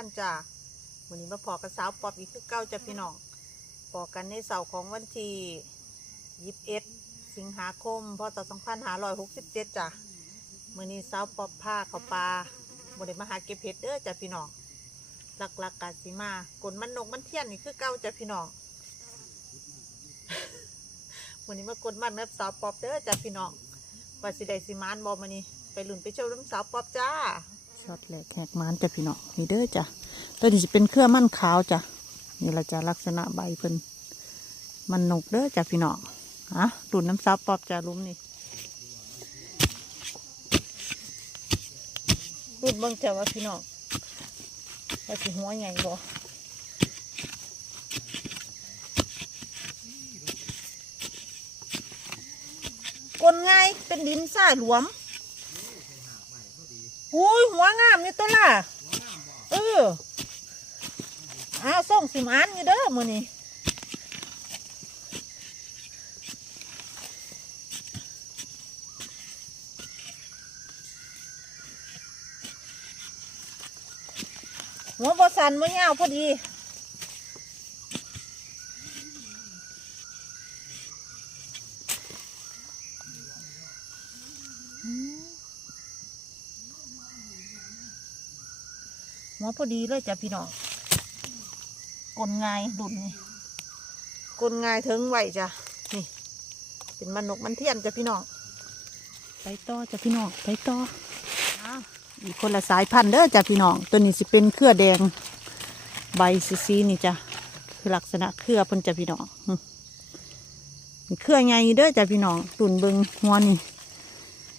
ท่านจ้าวันนี้มาพอกับสาวปอบอีกคือเก้าจ้าพี่น้องพอกันในเสาร์ของวันที่ยิบเอ็ดสิงหาคม พศสองพันห้าร้อยหกสิบเจ็ดจ้ามื่อนี้สาวปอบผ้าเขาปลาบไดมาหาเก็บเห็ดเด้อจ้าพี่น้องหลักๆกกาสิมากลมันนกมันเทียนนี่คือเก้าจ้าพี่น้องวันนี้มากลมันแบบสาวปอบเด้อจ้าพี่น้องว่าสิได้สิมานบอมานี่ไปลุ่นไปเชมน้ำสาวปอบจ้า ช็อตแหลกแหกมันจ้ะพี่น้องนี่เด้อจ้ะตัวนี้จะเป็นเครื่องมันขาวจ้ะนี่ละจ้ะลักษณะใบเพิ่นมันหนกเด้อจ้ะพี่น้องอะดูดน้ำซับปอบจ้ะลุ้มนี่ดูดเบิ่งจ้ะว่าพี่น้องว่าสิหัวใหญ่บ่กลง่ายเป็นดินทรายหลวม อุ้ยหัวงามนี่ตัวล่ะเอออ้าวส่งสิมานอยู่เด้อมือนี้หัวบสันมื่ยาวพอดี หัวพอดีเลยจ้ะพี่น้องกลง่ายดุนนี่กลง่ายถึงไหวจ้ะนี่ เป็นมันนกมันเทียนจ้ะพี่น้องไปต่อจ้ะพี่น้องไปต่ออ้าวอีกคนละสายพันธุ์เด้อจ้ะพี่น้องตัวนี้สิเป็นเครือแดง ใบซีซีนี่จ้ะคือลักษณะเครือเพิ่นจ้ะพี่น้องหึนี่เครือใหญ่เด้อจ้ะพี่น้องตุ่นเบิงหัวนี่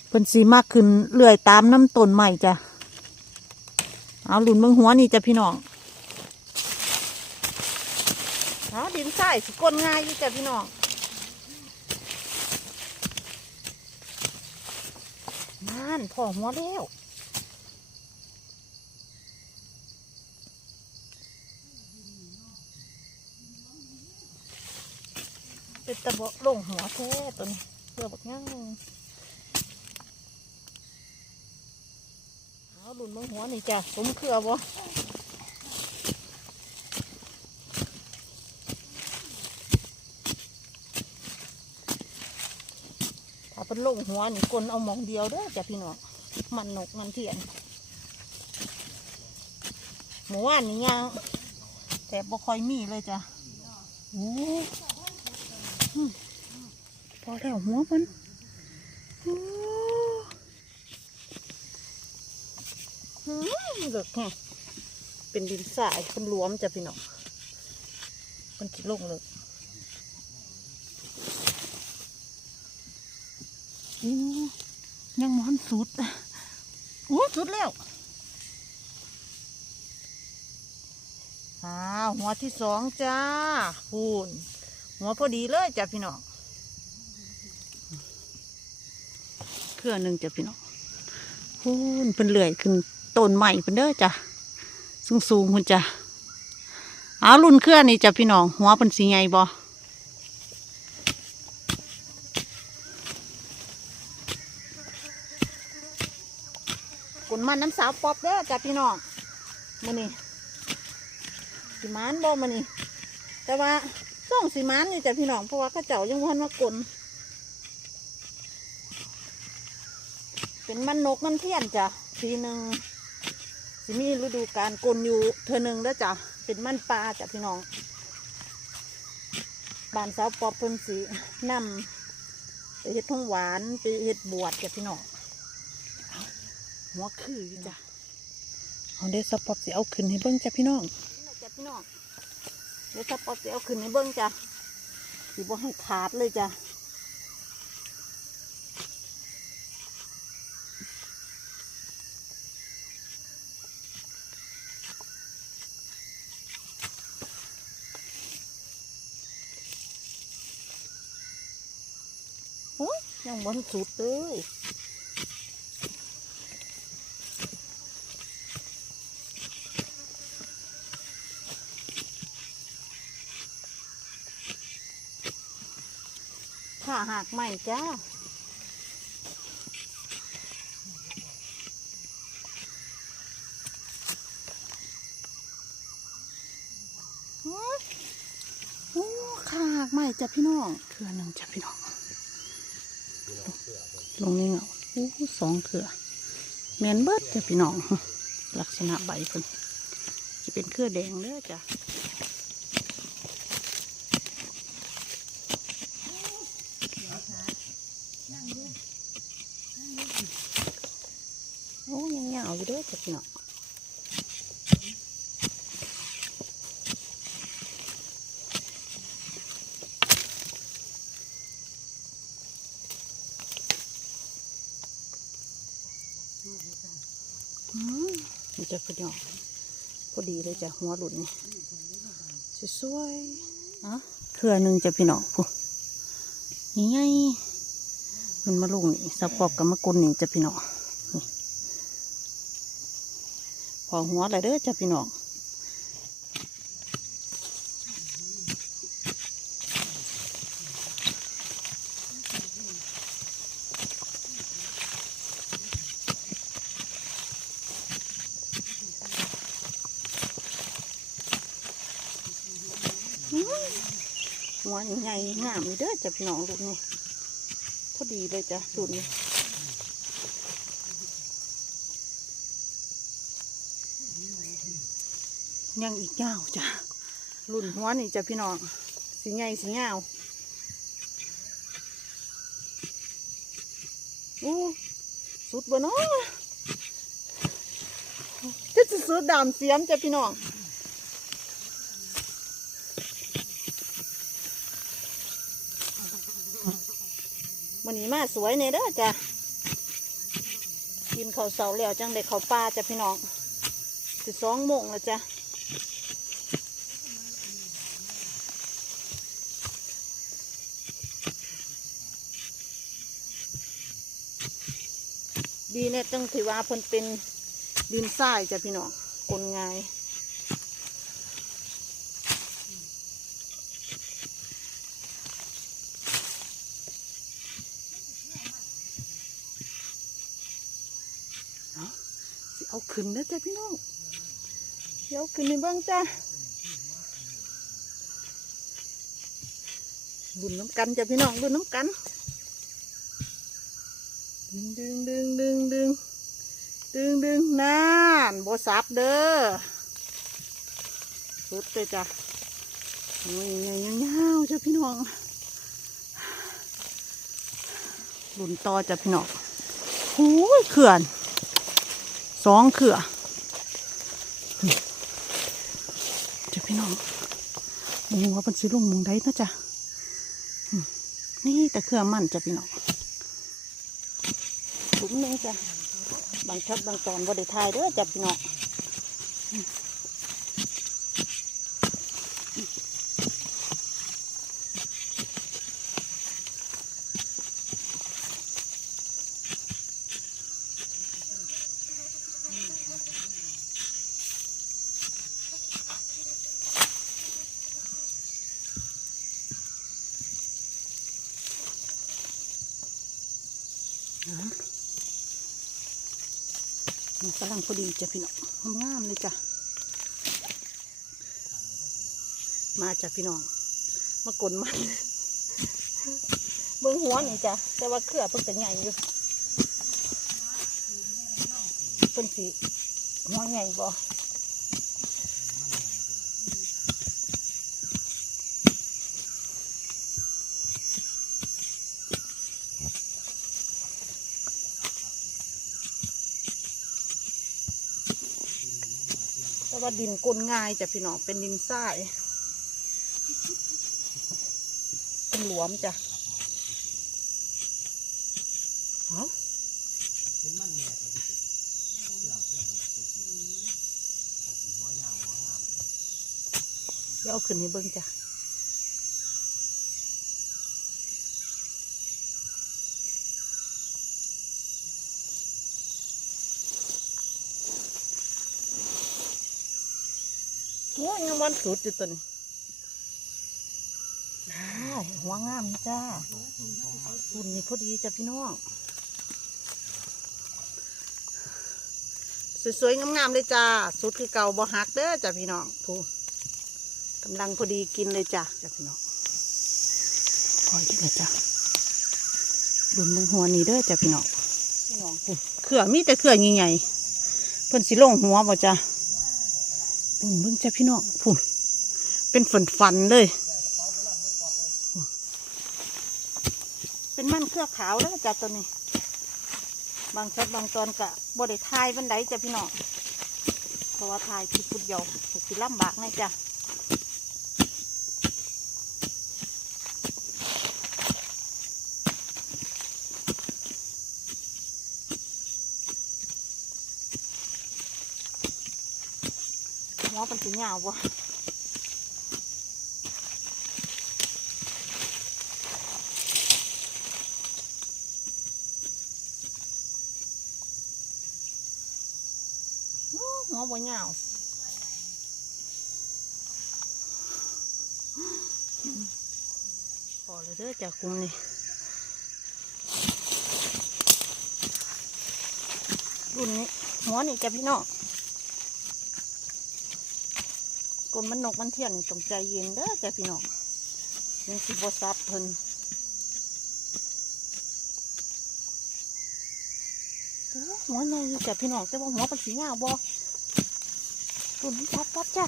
เพิ่นสีมากขึ้นเลื่อยตามน้ำต้นใหม่จ้ะ เอาหลุนเมืองหัวนี่จ้ะพี่น้องเอาดินทรายสิก้นง่ายอยู่จ้ะพี่น้องนั่นพ่อหัวแล้วเป็นตะบะลงหัวแท้ตัวนี้เพื่อบักย่างเอา หลุนมืองหัวนี่จ้ะสมเครือบ่ถ้าเป็นลงหัวนี่กลนเอาหมองเดียวเด้อจ้ะพี่น้องมันนกมันเทียนหมูว่านนี่ยังแต่บ่ค่อยมีเลยจ้ะโอ้พอแล้วหัวมันโอ้อืม เลิกแฮะเป็นดินทรายคนหลวมจ้ะพี่น้องมันคิดลงเลยยังมันสุดโอ้สุดแล้วอ้าวหัวที่สองจ้าพูนหัวพอดีเลยจ้ะพี่น้องเครื่อหนึ่งจ้ะพี่น้องพูนเป็นเลื่อยขึ้น ต้นใหม่เป็นเด้อจ้ะสูงสูงๆคุณจ้ะเอารุ่นเครื่อนี่จ้ะพี่น้องหัวเป็นสีไงบ่กุนมันน้ำสาวป๊อบเด้อจ้ะพี่น้องมันนี่สีมานบ่มันนี่แต่ว่าส่องสีมานอยู่จ้ะพี่น้องเพราะว่าข้าเจ้ายังวันมากลนเป็นมันนกมันเทียนจ้ะทีหนึ่ง สิมีฤดูการกลนอยู่เธอหนึ่งเด้อจ้ะเป็นมันปลาจ้ะพี่น้องบ้านสาวป๊อบเพิ่นสีนำไปเฮ็ดทองหวานไปเฮ็ดบวชจ้ะพี่น้องหัวคืออยู่จ้ะเอาเดี๋ยวสปอร์ตสิเอาขึ้นให้เบิ้งจ้ะพี่น้องจ้ะพี่น้องเดี๋ยวสปอร์ตสิเอาขึ้นให้เบิ้งจ้ะสิบ่ให้ขาดเลยจ้ะ ยังบนสุดเลยผ่าหักใหม่จ้าโอ้ขาดใหม่จ้ะพี่น้องเครือหนึ่งจ้ะพี่น้อง ลงนี่เงาโอ้สองเถื่อแมนเบิดจ้ะพี่น้อง ลักษณะใบเพิ่นจะเป็นเครือแดงเด้อจ้ะโอ้ยังเหงาอยู่เด้อจ้ะพี่น้อง จะพี่น้องพอดีเลยจ้ะหัวหลุดนี่สวยๆอะเครือหนึ่งจะพี่น้องพูนี่ไงมันมาลุงนี่สับปอบกับมะกุนนี่จะพี่น้องนี่พอหัวอะไรเด้อจ้ะพี่น้อง ใหญ่งามีเด้อจ้ะพี่น้องลูกนี่พอดีเลยจ้ะสูตรนี้ยังอีกยาวจ้ะรุ่นหัวนี่จ้ะพี่น้องสีใหญ่สียาวโอ้สุดบ่เนาะจะจะสุดดำเสียมจ้ะพี่น้อง วันนี้มาสวยเนี่ยเด้อจ้ะกินข้าวเสาแล้วจังได้ข้าวปลาจ้ะพี่น้องสิสองโมงแล้วจ้ะดีเนี่ยจังถือว่าเพิ่นเป็นดินทรายจ้ะพี่น้องกลง่ายเอาสิ เอาขึ้นนะจ้ะพี่น้องเดี๋ยวขึ้นในเบื้องจ้าบุญน้ำกันจ้ะพี่น้องบุญน้ำกัน ดึงดึงดึงดึงดึงดึงดึงนานบสับเด้อสุดเลยจ้ะโอ้ยยาวๆจ้ะพี่น้องบุญต่อจ้ะพี่น้องโอ้ยเขื่อน สองเขื่อจ้ะพี่น้องมึงว่าเป็นสิลงมึงได้นะจ๊ะนี่แต่เครื่องมันจ้ะพี่น้องถุงหนึงจ้ะบางช็อตบางตอนบ่ได้ทายเด้อจ้ะพี่น้อง กำลังพอดีจ้ะพี่น้องงามเลยจ้ะมาจ้ะพี่น้อง มากลมัน เบิ้งหัวนี่จ้ะแต่ว่าเครือเพิ่งจะใหญ่อยู่เป็นสีหัวใหญ่บ่ ราะว่าดินก้นง่ายจ้ะพี่น้องเป็นดินทรายเป็นหลวมจ้ะเอ้าเดี๋ยวเอาขึ้นให้เบิ่งจ้ะ โอ้ยยังวันสุดอยู่ตัวนี้อ่าหัวงามนี่จ้ารุ่นนี้พอดีจ้ะพี่น้อง สวยๆ งามๆเลยจ้า สุดคือเก่าบ่หักเด้อจ้ะพี่น้องผู้กำลังพอดีกินเลยจ้ะจ้ะพี่น้องพออีกแล้วจ้ะรุนลงหัวนี่เด้อจ้ะพี่น้อง พี่น้องพุ่นเครือมีแต่เครือใหญ่ๆเพิ่นสิลงหัวบ่จ้ะ ปุ่นเบิ่งจ้าพี่น้องพุ่นเป็นฝันฝันเลย เป็นมันเครือขาวแล้วจ้ะตัวนี้ บางช็อตบางตอนกะบ่ได้ทายบันไดจ้าพี่น้องเพราะว่าทายผิดพุดเดียวสิลำบากแน่จ้ะ หันสีเหงาบ่อู้หัวบ่เหงาพอเลยเด้อจากคุมนี่รุ่นนี้หัวนี่จ้ะพี่น้อง นมันนกมันเทียนต้องใจเย็นเด้อจ้ะพี่น้องนี่สิบซับเพิ่นหัวใหญ่อยใจ้ะพี่น้องแต่ว่าหัวเป็นสีงาบ่ตุนปั๊บปั๊บจ้ะ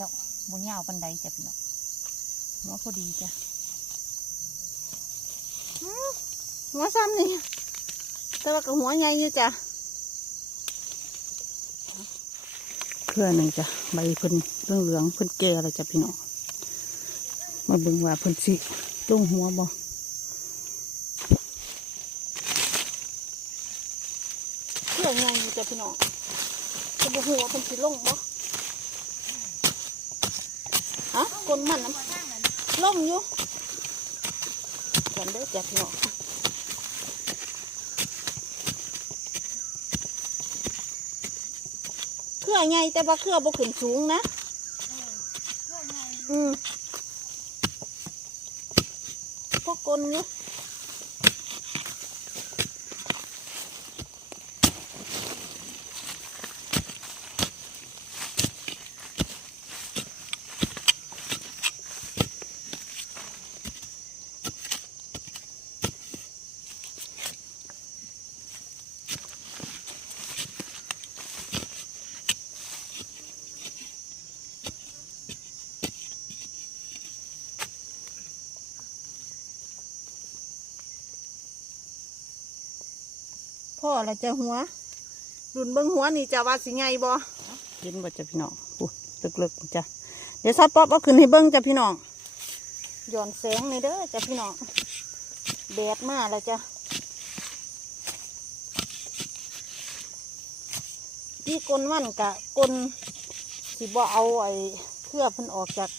แล้วบ่ยาวปันใดจ้ะพี่น้องหัวพอดีจ้ะอืมหัวซ้ำนี่แต่ว่าก็หัวใหญ่อยู่จ้ะเครือหนึ่งจ้ะใบเพิ่นเรื่องเหลืองๆเพิ่นแก่แล้วจ้ะพี่น้องมาเบิ่งว่าเพิ่นสิลงหัวบ่เครือใหญ่อยู่จ้ะพี่น้องจะบ่หัวาเพิ่นสิลงบ่ฮะ กลมันน้ำลงอยู่กันเด้อจ้ะพี่น้องเครือใหญ่แต่ว่าเครือบ่ขึ้นสูงนะอืมพวกกลอยู่ พ่อละจะหัวรุนเบิ้งหัวนี่จะว่าสิไงบ่เห็นบ่จ้ะพี่น้องอู้ลึกๆจ้ะเดี๋ยวซาป๊อปเอาขึ้นให้เบิ้งจ้ะพี่น้องย้อนแสงในอยเด้อจ้ะพี่น้องแดดมาแล้วจ้ะที่กลนมันกะกลนสิบ่เอาไอ้เครือเพิ่นออกจาก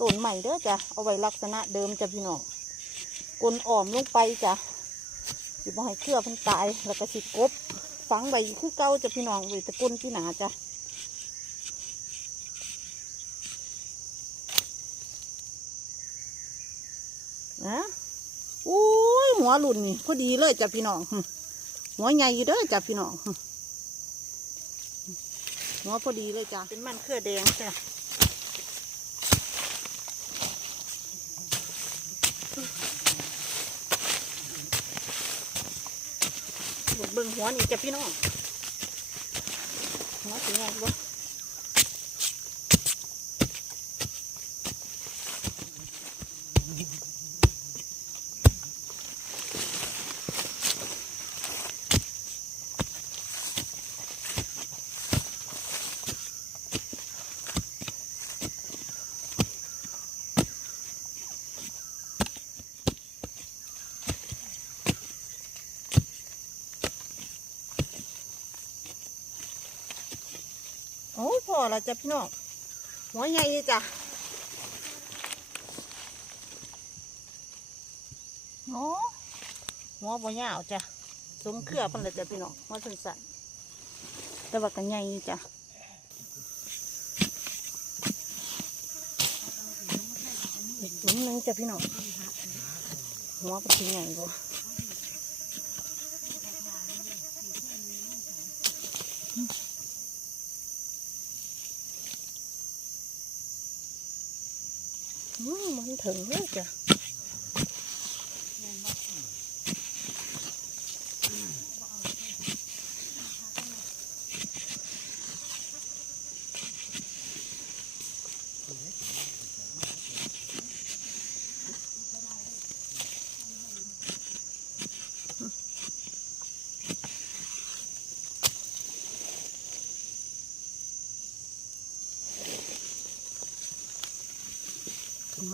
ต้นใหม่เด้อจ้ะเอาไว้ลักษณะเดิมจ้ะพี่น้องกลนอ่อมลงไปจ้ะ สิบ่ให้เครือพิ่นตาย แล้วก็สิกบฝังไว้คือเก่าจะพี่น้องไว้ตะกุนที่หนาจ้ะนะอุ้ยหัวหลุนนี่พอดีเลยจ้ะพี่น้องหัวใหญ่อยู่เด้อจ้ะพี่น้องหึหัวพอดีเลยจ้ะเป็นมันเครือแดงจ้ะ เบิ่งหัวนี่จ้ะพี่น้องหัวสีไงบ่ ละจ้ะพี่น้องหัวใหญ่จ้ะโอ้หัวบ่ยาวจ้ะสมเครือเพันลยจ้ะพี่น้องหัวสั้นๆแต่ว่ากันใหญ่จ้ะอีกหลุมนึงจ้ะพี่น้องหัวเป็นใหญ่บ่อืม มันถึงเลยจ้ะ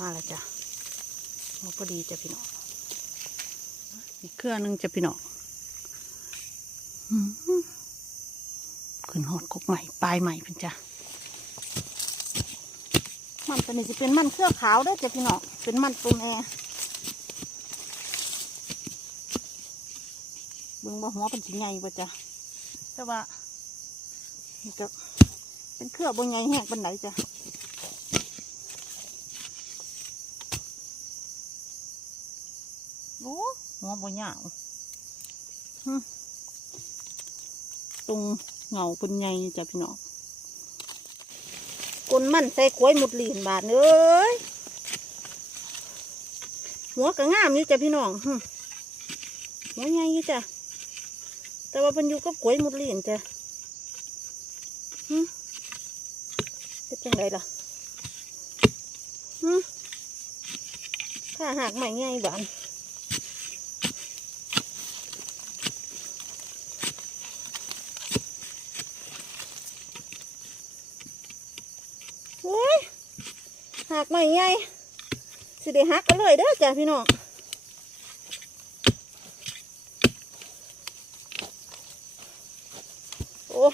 มาแล้วจ้ะโอ้พอดีจ้ะพี่น้องอีกเครื่องหนึงจ้ะพี่น้องอื้อหือขึ้นหอดกกใหม่ปลายใหม่เป็นจ้ะมันตัวนี้จะเป็นมันเครือขาวเด้อจ้ะพี่น้องเป็นมันตุนแอเบิ่งบ่หัวเป็นสีใหญ่บ่จ้ะแต่ว่ามันจะเป็นเครือบ่ใหญ่แห้งปันไหนจ้ะ โอ้ หัวบ่ยาวตรงเหงาเป็นไงจ้ะพี่น้องกลนมันใส่กล้วยหมดหลีนบาทเอ้ยหัวก็งามอยู่จ้ะพี่น้องหัวใหญ่อยู่จ้ะแต่ว่าเป็นอยู่กับกล้วยหมดหลีนจ้ะหึเป็นจังไงล่ะข้าหักใหม่ไงบ้าน โอ้ย หักใหม่ไงสิได้หักกันเลยเด้อจ้ะพี่น้องโอ้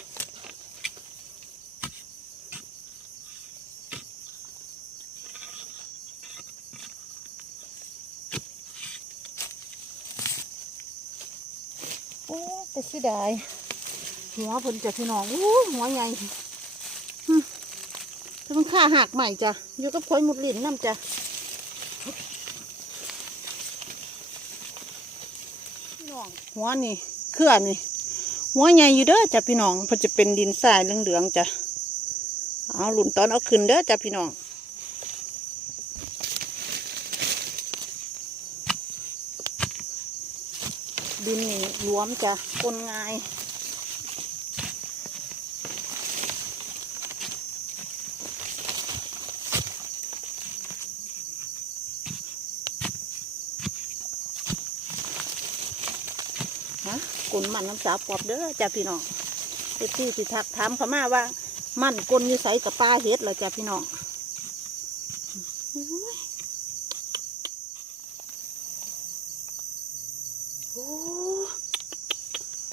โอ้แต่สิได้หัวเพิ่นจ้ะพี่น้องโอ้หัวใหญ่ มันค่าหักใหม่จ้ะอยู่กับคอยหมุดลิ้นน้ำจ้ะพี่น้องหัวนี่เคลื่อนนี่หัวใหญ่อยู่เด้อจ้ะพี่น้องพอจะเป็นดินทรายเหลืองๆจ้ะเอาหลุนตอนเอาขึ้นเด้อจ้ะพี่น้องดินนี่หลวมจ้ะกลนง่าย นมันน้ำสาปอบเด้อจ้าพี่น้องเอที่สิทักถามเขามาว่า มันกลนอยู่ใสกับปลาเห็ดเหรอจ้าพี่น้องโอ้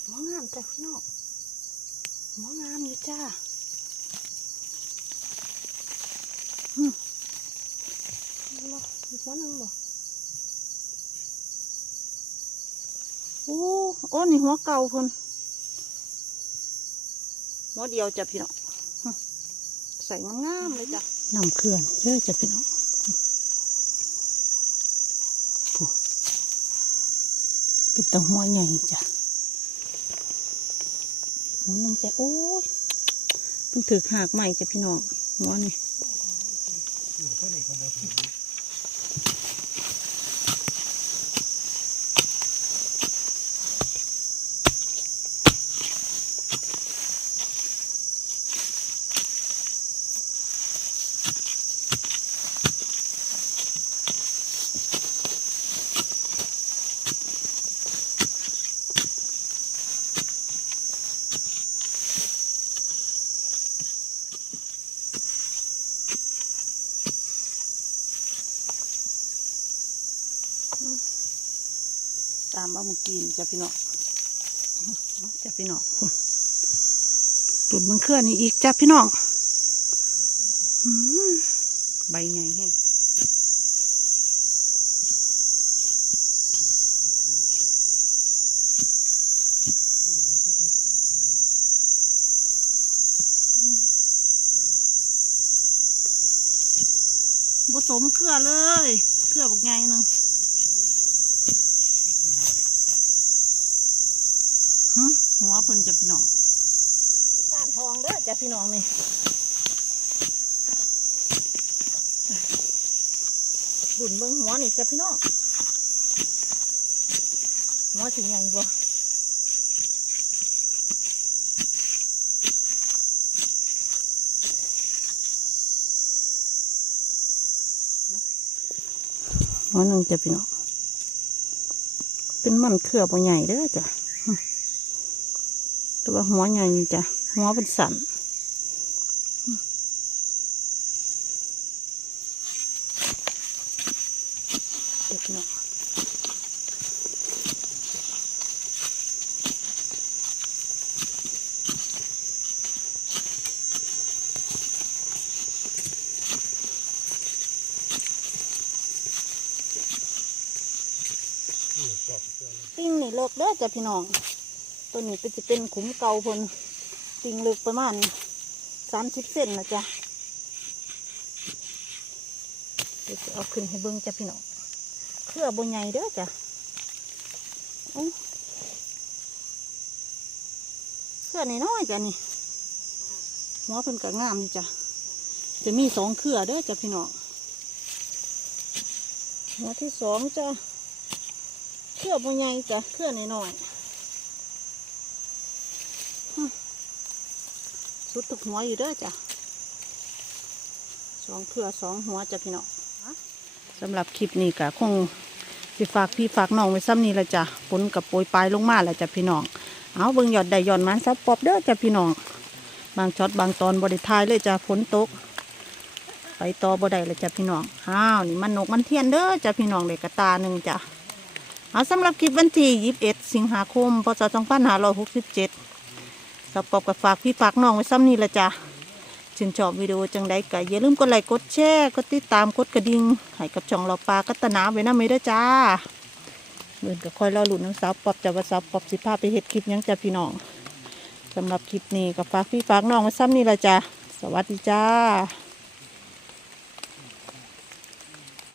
หมองามจ้าพี่น้องหมองามอยู่จ้าอืมบ่อีกหัวหนึงบ่ อ้โอ้นี่หัวเก่าเพิ่นหัวเดียวจ้ะพี่น้องใส่งามๆเลยจ้ะน้ำเขื่อนเยอะจ้ะพี่น้องโอ้ปิดตาหัวใหญ่จ้ะหัวนึงจ้ะโอ้ยเพิ่งถือหากใหม่จ้ะพี่น้องหัวนี่ จ้ะพี่น้องจ้ะพี่น้องตุ่มมังเคลื่อนอีกจ้ะพี่น้องใบใหญ่แฮะผสมเคลือเลยเคลือบักไงนึง หัวเพิ่นจะพี่น้องสานทองเด้อจ้ะพี่น้องนี่ดุนเบิ่งหัวนี่จ้ะพี่น้องหัวถึงไงบ่หัวหนึ่งจ้ะพี่น้องเป็นมันเครือบ่ใหญ่เด้อจ้ะหึ แต่ว่าหัวใหญ่จ้ะหัวเป็นสันเด็กน้องติ่งนี่เลิกเด้อจ้ะพี่น้อง ตัวนี้เป็จะเป็นขุมเก่าพนติ่งเลิกประมาณสามสิบเซนนะจ๊ะเดี๋ยวจะเอาขึ้นให้เบิ้งจ้ะพี่น้องเครือบนใหญ่เด้อจ้ะเครือน้อยๆจ้ะนี่หัวเพิ่นก็งามอยู่จ้ะจะมีสองเครือเด้อจ้ะพี่น้องหัวที่สองจ้ะเครือบใหญ่จ้ะเครือน้อยๆฮึสุ ดทุกหัวอยู่เด้อจ้ะสองเครือสองหัวจ้ะพี่น้องสำหรับคลิปนี้ก็คงสิฝากพี่ฝากน้องไว้ซ้ำนี้ละจ้ะฝนกับโปรยปลายลงมาล้วจ้ะพี่น้องเอาเบิ่งหยอดได้หย่อนมันซับปอบเด้อจ้ะพี่น้องบางช็อตบางตอนบริทายเลยจ้ะฝนตก ไปต่อบ่ได้ลยจ้ะพี่น้องอ้าวนี่มันนกมันเทียนเด้อจ้ะพี่น้องเด็กกระตาหนึ่งจ้ะเอาสำหรับคลิปวันที่ 21 สิงหาคม พศ 2567 สับปอบกับฝากพี่ฝากน้องไว้ซ้ำนี่ละจ้ะชื่นชอบวิดีโอจังใดก็อย่าลืมกดไลค์กดแชร์กดติดตามกดกระดิ่งให้กับช่องเราปลากัตนาไว้นะไม่ได้จ้าเดินกับคอยรอหลุดน้องสาวปอบจะว่าสาวปอบสิพาไปเห็ดคลิปยังจ้ะพี่น้องสำหรับคลิปนี้ก็ฝากพี่ฝากน้องไว้ซ้ำนี่ละจ้ะสวัสดีจ้า